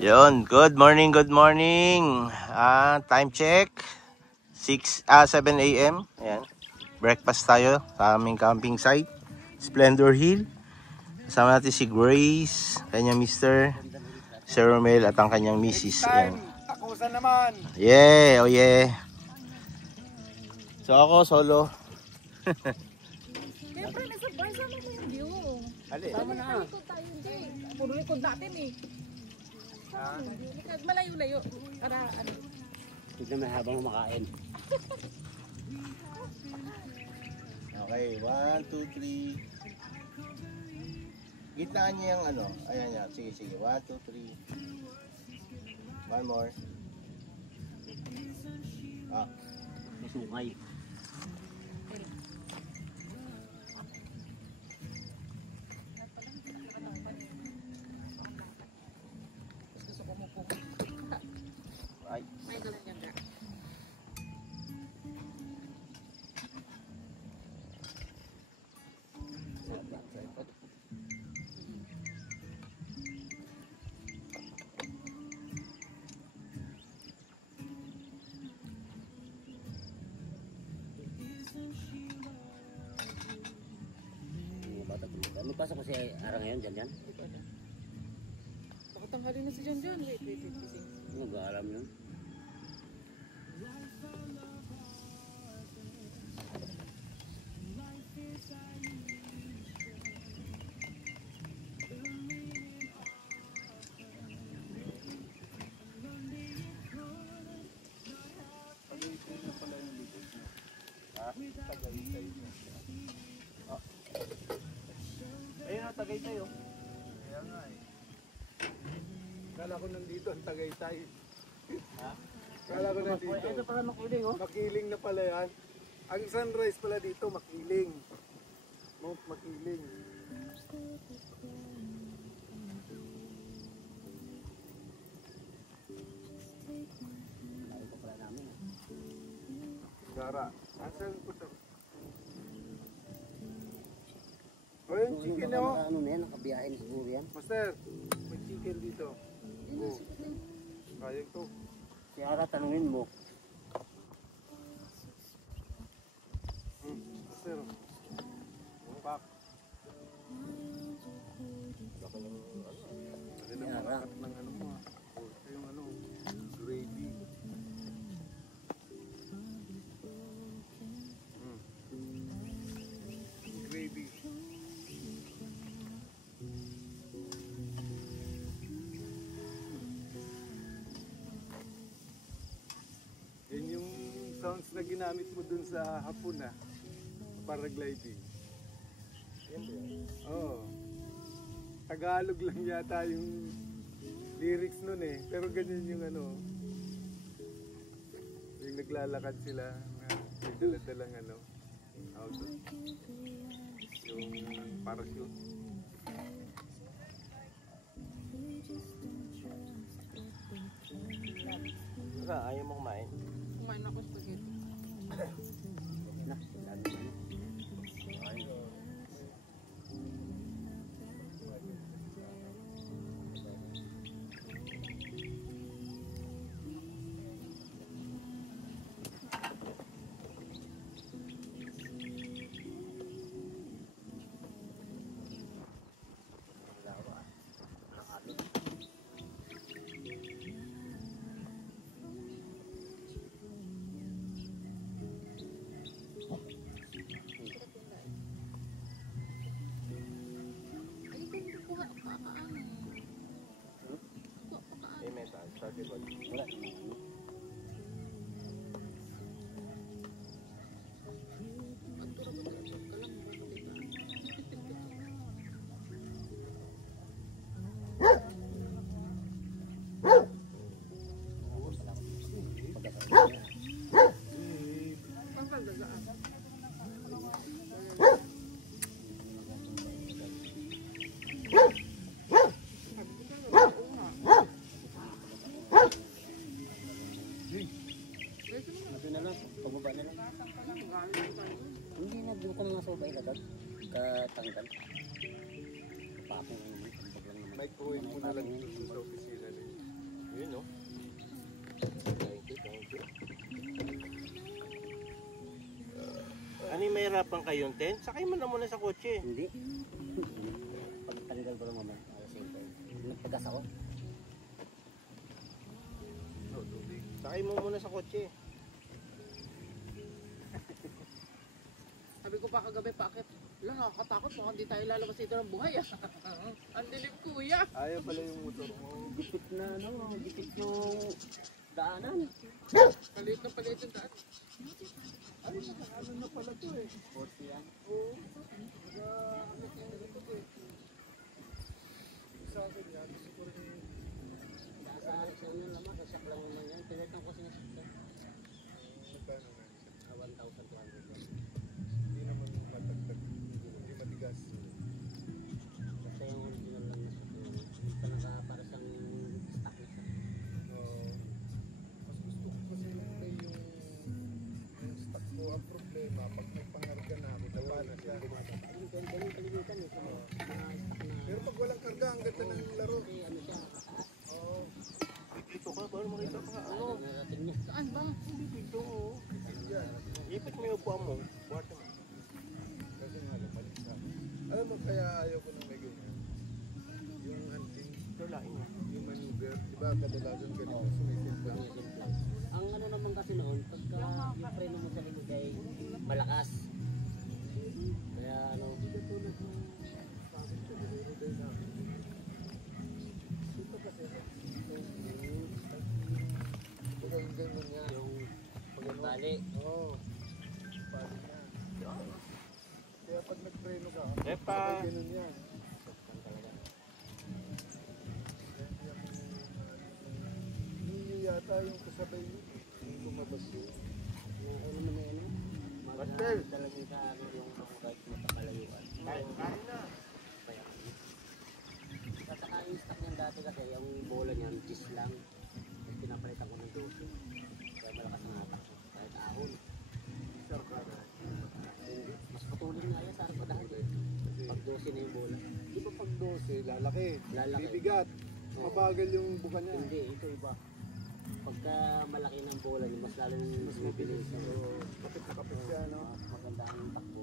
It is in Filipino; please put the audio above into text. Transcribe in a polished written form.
Yon, good morning, good morning. Time check 7 a.m. Ayan. Breakfast tayo sa aming camping site, Splendor Hill. Kasama natin si Grace, kanyang mister, Sir Romel at ang kanyang missis. Ayan. Takusan naman. Yeah, oh yeah. So ako solo. Siyempre, nasa-surprise mo yung view. Alin? Sama na. Likod tayo, Jay. Puro likod natin eh. Malayo-layo. Para ano. Tignan mo habang kumakain. Okay, 1, 2, 3. Gitnaan niya yung ano. Ayan niya. Sige, sige. 1, 2, 3. One more. Masukay. Ay. May ganun yan ka. May pasok ko si Ara ngayon, dyan? Baka tanghali na si John John. Wait. Ano ba alam yun? Ayun na, Tagaytay oh. Kaya nga eh. Kala ko nandito ang Tagaytay. Ha? Kala ko nandito. Ito pala makiling, oh. Makiling na pala yan. Ang sunrise pala dito, Makiling. Mount Makiling. Lalo pa pala namin, eh. Sara. Asan po ito? O yung chicken oh. Ano na yan, nakabiyahin siguro yan. Master, may chicken dito. Oh. Kaya ito. Si Ara, tanungin mo. Master. Pak. Dali na makakat ng ano mo ah. O, ito yung ano, gravy. Gravy. Yan yung sounds na ginamit mo dun sa hapon ah. Paragliding. Oo. Tagalog lang yata yung lyrics nun eh. Pero ganyan yung ano. Yung naglalakad sila. May dala-dalang ano. Auto. Yung parachute. Saka, ayaw mo kumain. Kumain ako spaghetti. Na, lalo na. Amen. Started what? Wala naman. Doon ko na nga sa ubay lagag. Katanggal. Kapapong lang naman. Kambag lang naman. Microwave mo na lang dito sa opisina nila. nahihirapan kayong tent, sakay mo na muna sa kotse. Hindi. Pagtanggal ko lang mamaya. Alas 5. Nagpagas ako. Sakay mo muna sa kotse. Sabi ko pa kagabi, bakit? Wala, nakakatakot. Mukhang di tayo lalabas dito ng buhay. Ang dilim, kuya. Ayaw pala yung motor mo. Gipit na ano, gipit yung daanan. Paliit na paliit yung daan. Ay, ano na pala to eh. 40 yan. Oo. Nag-aakit yung likod eh. Sa akin yan, gusto ko rin yung Sa inyo naman, kasak lang naman yan. Pinatang ko sinasaktan. magkano na. 1,200 yan. Hindi naman matagtag. Hindi matigas. Basta yung original lang na sakyan. Hindi pa naka para siyang stock na siya. Oo. Mas gusto ko kasi may yung stock ko. Ang problema, pag may pangarga na ako, tapa na siya. Yung ganyan kalimitan eh. Kung mga stock na... Pero pag walang karga, ang ganda ng laro. Kasi ano siya, mataas. Oo. Dito ka, para makita ka nga. Ano? Narating niya. Saan ba? Dito, oh. Yan. Ipit mo yung upuan mo. Buhati mo. Kasi nga lang, mali sa akin. Alam mo, kaya ayaw ko na may ganyan. Yung hunting, Lulain mo. yung maneuver, di ba kadalasan ganito sumisimple. Ang ano naman kasi noon, pagka yung preno mo sa likod ay malakas. Kaya ano, Ito kasi, yung ganyan niya. yung pagbali. Oo. Pali na. Kaya pag nagpreno ka, Epa. sabay ganun yan. Hindi yata yung kasabay yung lumabas yun. Yung ano naman na ano, Pastel. talagang sa ano yung kahit matapalayuan. Kain na. At saka yung stock niyan dati kasi, yung bola niyan, cheese lang. Tapos pinapalitan ko ng 12. Kaya malakas ang hatak ko, kahit ahon. Sir ka na. Hindi, mas patulin nga yan sa arpadahan eh. Pag 12 na yung bola. Di ba pag 12, lalaki. Lalaki. Bibigat. Oo. Mabagal yung buka niya. Hindi, ito iba. Pagka malaki ng bola niya, mas lalong Mas bibilis. mabilis. So, kapit na kapit siya, no? Mas maganda ang takbo.